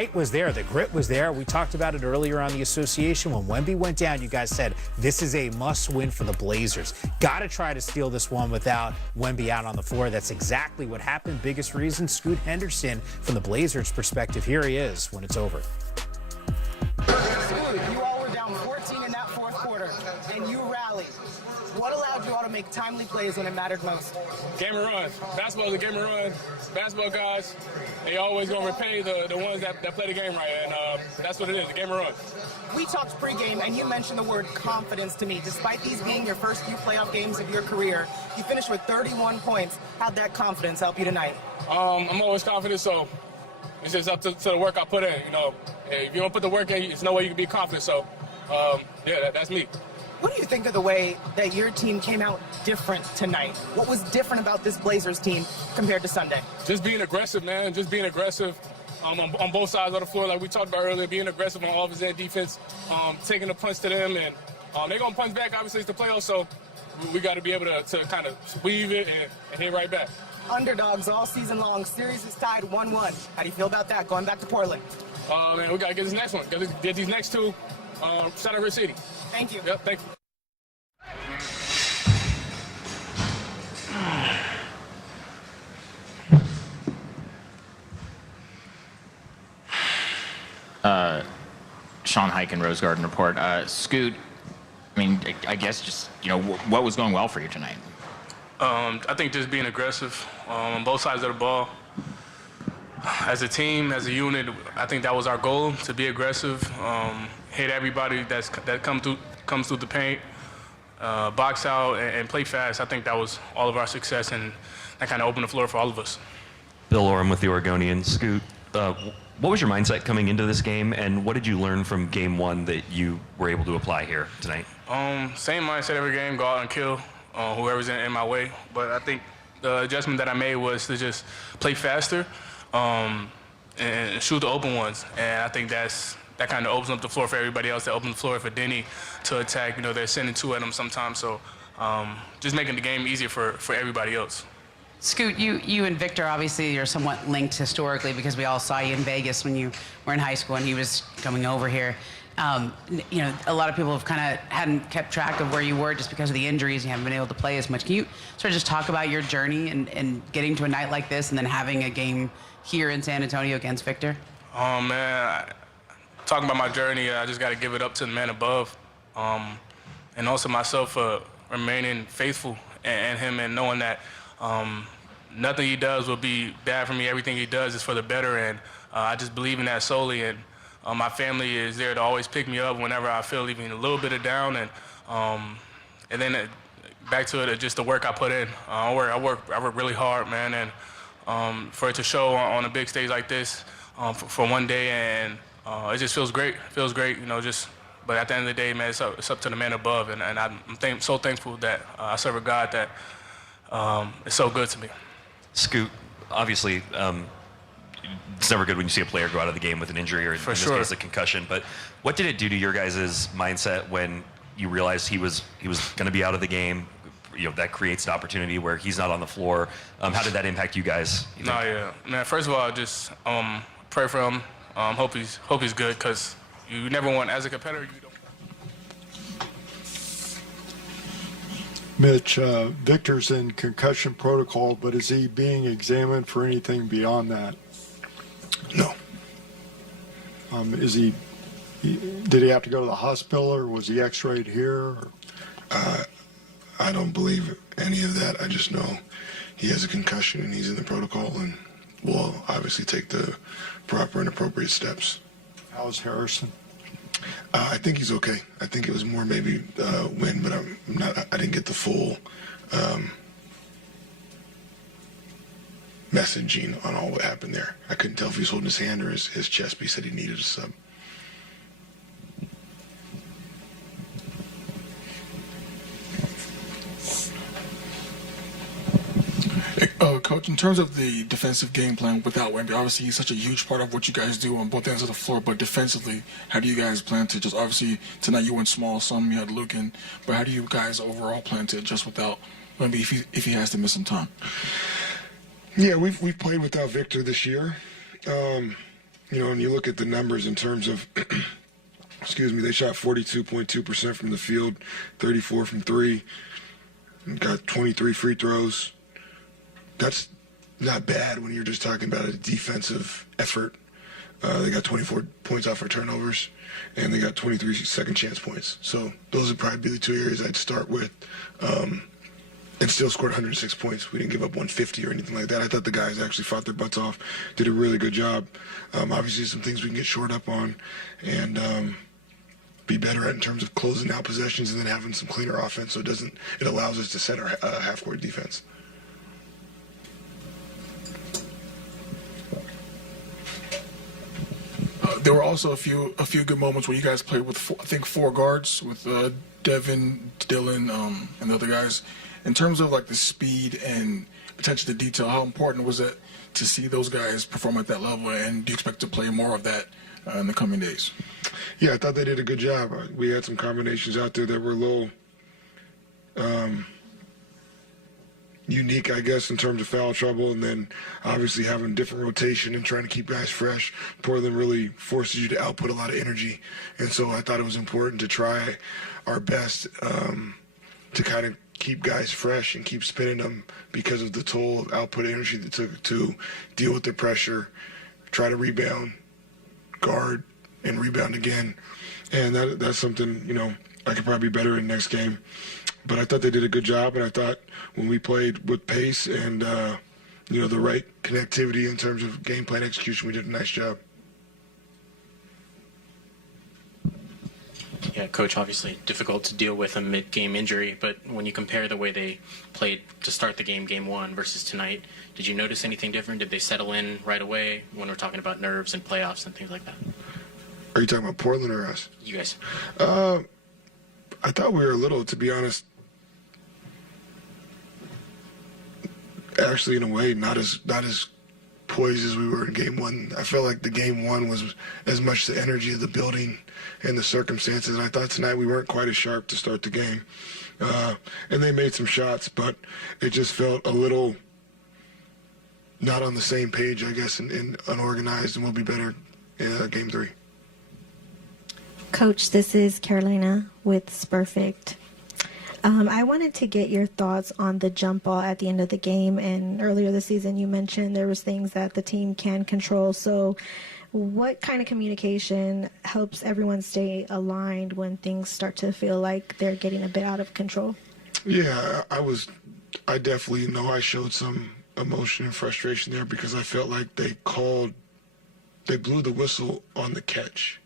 fight was there. The grit was there. We talked about it earlier on the association. When Wemby went down, you guys said this is a must-win for the Blazers. Got to try to steal this one without Wemby out on the floor. That's exactly what happened. Biggest reason, Scoot Henderson, from the Blazers' perspective, here he is when it's over. You all were down 14 in that fourth quarter, and you rallied. What allowed you all to make timely plays when it mattered most? Game and run. Basketball is a game and run. Basketball guys, they always going to repay the ones that play the game right, and that's what it is, a game and run. We talked pregame, and you mentioned the word confidence to me. Despite these being your first few playoff games of your career, you finished with 31 points. How'd that confidence help you tonight? I'm always confident, so it's just up to the work I put in. You know, if you don't put the work in, there's no way you can be confident. So, yeah, that's me. What do you think of the way that your team came out different tonight? What was different about this Blazers team compared to Sunday? Just being aggressive, man. Just being aggressive on both sides of the floor, like we talked about earlier. Being aggressive on offense and defense, taking the punch to them, and they're gonna punch back. Obviously, it's the playoffs, so we got to be able to kind of weave it and hit right back. Underdogs all season long. Series is tied 1-1. How do you feel about that? Going back to Portland. Man, we got to get this next one. Get these next two. Shout out Red City. Thank you. Yep, thank you. Sean Hyken, Rose Garden Report. Scoot, I mean, I guess just, what was going well for you tonight? I think just being aggressive on both sides of the ball. As a team, as a unit, I think that was our goal, to be aggressive, hit everybody that comes through the paint, box out, and play fast. I think that was all of our success, and that kind of opened the floor for all of us. Bill Oram with the Oregonian. Scoot, what was your mindset coming into this game, and what did you learn from game one that you were able to apply here tonight? Same mindset every game, go out and kill whoever's in my way. But I think the adjustment that I made was to just play faster and shoot the open ones. And I think that kind of opens up the floor for everybody else. That opens the floor for Denny to attack. They're sending two at him sometimes. So just making the game easier for everybody else. Scoot, you and Victor, obviously, you're somewhat linked historically because we all saw you in Vegas when you were in high school and he was coming over here. A lot of people have kind of hadn't kept track of where you were just because of the injuries. You haven't been able to play as much. Can you sort of just talk about your journey and getting to a night like this and then having a game here in San Antonio against Victor? Oh, man. Talking about my journey, I just got to give it up to the man above. And also myself for remaining faithful and him, and knowing that nothing he does will be bad for me. Everything he does is for the better, and I just believe in that solely. And my family is there to always pick me up whenever I feel even a little bit of down. And then back to it, just the work I put in. I work really hard, man, and for it to show on a big stage like this for one day, and it just feels great. But at the end of the day, man, it's up to the man above, and I'm so thankful that I serve a God that it's so good to me. Scoot, obviously, it's never good when you see a player go out of the game with an injury or in this case a concussion. But what did it do to your guys' mindset when you realized he was going to be out of the game? That creates an opportunity where he's not on the floor. How did that impact you guys? Man. First of all, just pray for him. Hope he's good, because you never want, as a competitor, you don't. Mitch, Victor's in concussion protocol, but is he being examined for anything beyond that? No. Did he have to go to the hospital, or was he x-rayed here? I don't believe any of that. I just know he has a concussion and he's in the protocol, and we'll obviously take the proper and appropriate steps. How's Harrison? I think he's okay. I think it was more maybe wind, but I didn't get the full messaging on all what happened there. I couldn't tell if he was holding his hand or his chest, but he said he needed a sub. Coach, in terms of the defensive game plan without Wemby, obviously he's such a huge part of what you guys do on both ends of the floor, but defensively, how do you guys plan to just, obviously tonight you went small, some you had Lukin, but how do you guys overall plan to adjust without Wemby if he has to miss some time? Yeah, we've played without Victor this year. when you look at the numbers in terms of, excuse me, they shot 42.2% from the field, 34 from three, and got 23 free throws. That's not bad when you're just talking about a defensive effort. They got 24 points off for turnovers, and they got 23 second chance points. So those would probably be the two areas I'd start with. And still scored 106 points. We didn't give up 150 or anything like that. I thought the guys actually fought their butts off, did a really good job. Obviously, some things we can get shored up on and be better at in terms of closing out possessions and then having some cleaner offense, so it allows us to set our half-court defense. There were also a few good moments where you guys played with four guards with Devin, Dylan, and the other guys. In terms of like the speed and attention to detail, how important was it to see those guys perform at that level, and do you expect to play more of that in the coming days? Yeah, I thought they did a good job. We had some combinations out there that were a little unique, I guess, in terms of foul trouble, and then obviously having different rotation and trying to keep guys fresh. Portland really forces you to output a lot of energy, and so I thought it was important to try our best to kind of keep guys fresh and keep spinning them because of the toll of output energy that took to deal with the pressure, try to rebound, guard, and rebound again. And that's something, I could probably be better in next game. But I thought they did a good job, and I thought when we played with pace and, the right connectivity in terms of game plan execution, we did a nice job. Yeah, Coach, obviously difficult to deal with a mid-game injury, but when you compare the way they played to start the game one, versus tonight, did you notice anything different? Did they settle in right away when we're talking about nerves and playoffs and things like that? Are you talking about Portland or us? You guys. I thought we were a little, to be honest, actually in a way not as poised as we were in game one. I felt like the game one was as much the energy of the building and the circumstances, and I thought tonight we weren't quite as sharp to start the game. And they made some shots, but it just felt a little not on the same page, I guess, and unorganized, and we'll be better in game three. Coach, this is Carolina with Spurfict. I wanted to get your thoughts on the jump ball at the end of the game. And earlier this season, you mentioned there was things that the team can control. So what kind of communication helps everyone stay aligned when things start to feel like they're getting a bit out of control? Yeah, I definitely know I showed some emotion and frustration there because I felt like they blew the whistle on the catch.